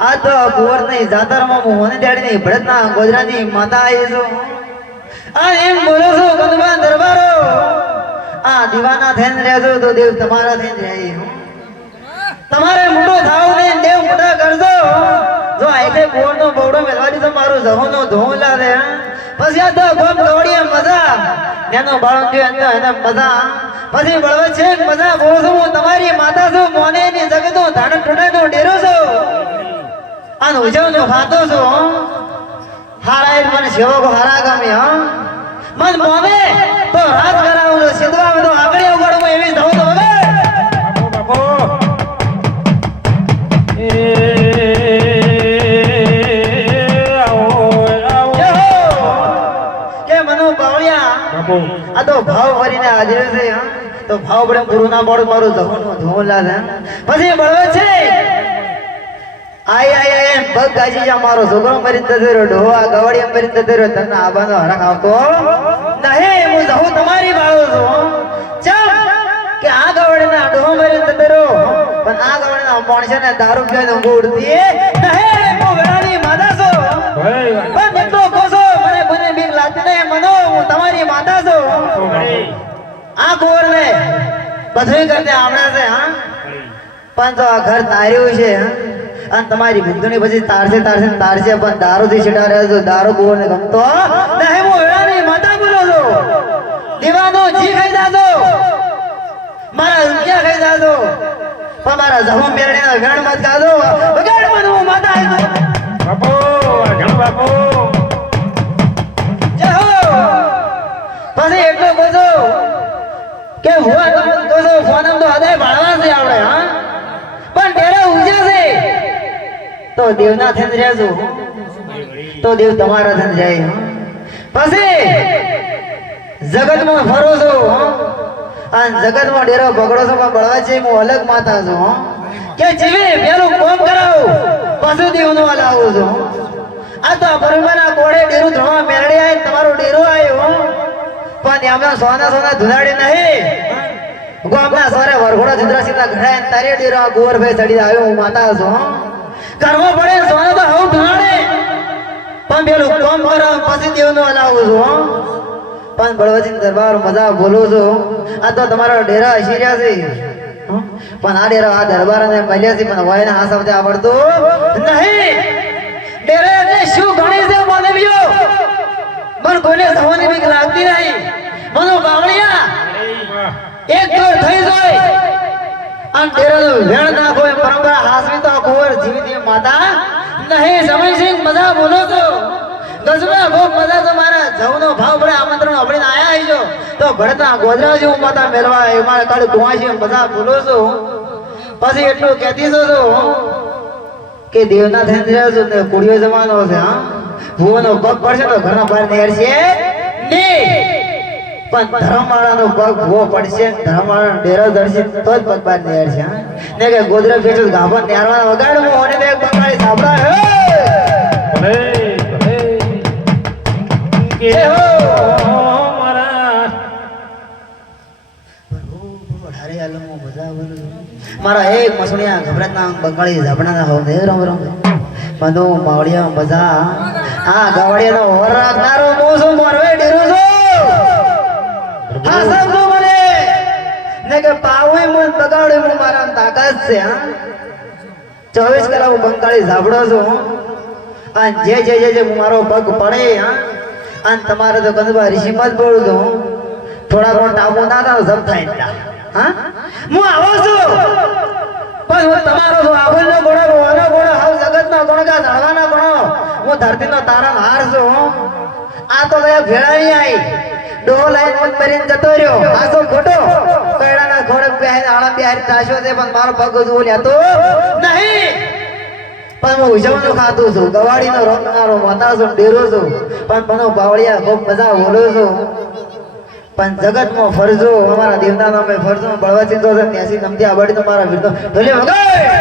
આ તો કુંવરની જાતરમાં હું હોને ડેડી ની ભરત ના ગોજરા ની માતા આવી છું. આ એમ બોલો છો ગંદવા દરબારો. આ દીવાના થઈને રહેજો તો દેવ તમારા થઈને રહે તમારે મોટો થાવ ને દેવ મોટા કરજો. જો આ કુંવર નો બવડો મેળવા દીધો મારું જહો નો લાવે હા? પછી આ તો ગોમ ગવડીએ મજા. એનો બાળક થયો એનો એને મજા. પછી બળવે છે મજા. બોલું છું, હું તમારી માતા છું મોને ની જગતો ધાડ તો ડેરો છું. અને ઉજવનો ખાતો છું, હો. હારા મને સેવકો હારા ગમે, હા. મન મોવે તો રાત કરાવું સિદ્ધવા બધો આ તો ભાવ ભરીને હાજર છે તો ભાવ પડે ગુરુ ના મોડ મારું ધોનું લાગે પછી બળવે છે. આય આય આય પગ ગાજી જા મારો. છોકરો મરી જતો રહ્યો ડોહા ગવડી મરી જતો રહ્યો. તને આબાનો હરખ આવતો નહીં, હું જહું તમારી બાળો છું ચાલ, કે આ ગવડી ના ડોહો મરી જતો પણ આ ગવડી ના છે ને દારૂ પીને ઊંઘ ઉડતી નહીં, હું આ કુંવર ને બધું કરતે આવડે છે, હા? પણ તો આ ઘર તાર્યું છે અને તમારી ભૂખની પછી તારશે તારશે તારશે, પણ દારૂ થી છેટા રહે તો દારૂ કુંવર ને ગમતો નહીં હું વેળાની માતા બોલો છો? દીવાનો જી ખાઈ જાજો મારા રૂપિયા ખાઈ જાજો પણ મારા જહુ મેરણી ગણ મત ગાજો ગણ મત હું માતા આવી ઘણ બાપો. કે હું તો કહો તો હદાય ભાળવા છે આપણે, હા? પણ ડેરે ઉજ્યા છે. તો દેવના થઈને રહેજો. તો દેવ તમારા થઈને જાય. પછી જગતમાં ફરો છો. અને જગતમાં ડેરો બગડો છો, પણ બળવા છે, હું અલગ માતા છું કે જીવે, પેલું કોમ કરાવું. પછી દેવનું હલાવું છું આ તો પરમાના કોડે પણ એમાં સોના સોના ધુલાડી નહીં. ગામના સોરે વરઘોડા ચંદ્રસિંહના ઘરે તારે ડેરો આ ગોરભાઈ ચડી આવ્યો, હું માતા છો કરવો પડે, સોના તો હું ધુલાડે. પણ પેલું કોમ કરો, પછી દેવનું હલાવું છું. પણ બળવજી દરબાર મજા બોલું છું. આ તો તમારો ડેરા હસીર્યા છે. પણ આ ડેરા આ દરબાર ને મળ્યા છે, પણ વયના આ શબ્દ આવડતું નહીં. ડેરે શું ગણી છે મને બીક લાગતી નહીં મનો બાવળિયા. એક થઈ જાય. આમ ડેરાનું વેણ નાખો એ પરંપરા હાસવી તો કુંવર જીવિત માતા. નહીં સમયસિંહ મજા બોલો તો. દસમા બહુ મજા તો મારા જવનો ભાવ પડે આમંત્રણ આપણે આયા આઈજો તો ભરતના ગોધરા જેવું માતા મેળવા એ મારા કાળ કુવાસી મજા બોલો છો. પછી એટલું કહેતી છો તો કે દેવના થઈને રહ્યો છું ને કુડીઓ જવાનો છે હા. ભુવનો પગ પડશે તો ઘરના બહાર નીકળશે. પણ ધર્મવાળાનો પગ ભૂવો પડશે ધર્મવાળાનો ડેરો ધરશે તો જ પગ બહાર નીકળશે ને કે ગોદરા પેટું ગાભા નેરવાના વગાડવું અને તો એક બંગાળી સાંભળા હે! હો. હું. મારા એક મસુણિયા ગભરાતના બંગાળી ઝાપડાના હોવ ને રમ રમ. બધો માવડિયા મજા આ ગવડિયાનો ઓર રાખનારો હું છું મોરવે ડેરો છું હા સમજો મને ને કે પાવું મન બગાડે હું મારા છે, હા? ચોવીસ કલાક હું બંગાળી ઝાબડો છું અને જે જે જે જે મારો પગ પડે, હા? અને તમારે તો કંદવા ઋષિમાં જ બોલું છું થોડા ઘણો ટાપો ના થાય જમ થાય હા? હું આવો છું. પણ હું તમારો છું આભલનો ગોળો ગોવાનો ઘોડો હાવ જગતનો કા ધડવાનો ગણો. હું ધરતીનો તારણ હાર છું આ તો ભેળા નહીં આવી ડોહો લાઈન મત મરીને જતો રહ્યો. આ તો ખોટો? પણ મારો પગ હું ઉજવણું ખાતું છું ગવાડીનો રોકનારો માતા છું ડેરો છું. પણ પનો બાવળિયા ખૂબ મજા બોલું છું. પણ જગતમાં ફરજો, અમારા દેવતા નામે ફરજો, બળવાચિંતો છે ત્યાંથી નમતી આબાડી તો મારા વિરુદ્ધ. ભલે વગાડ!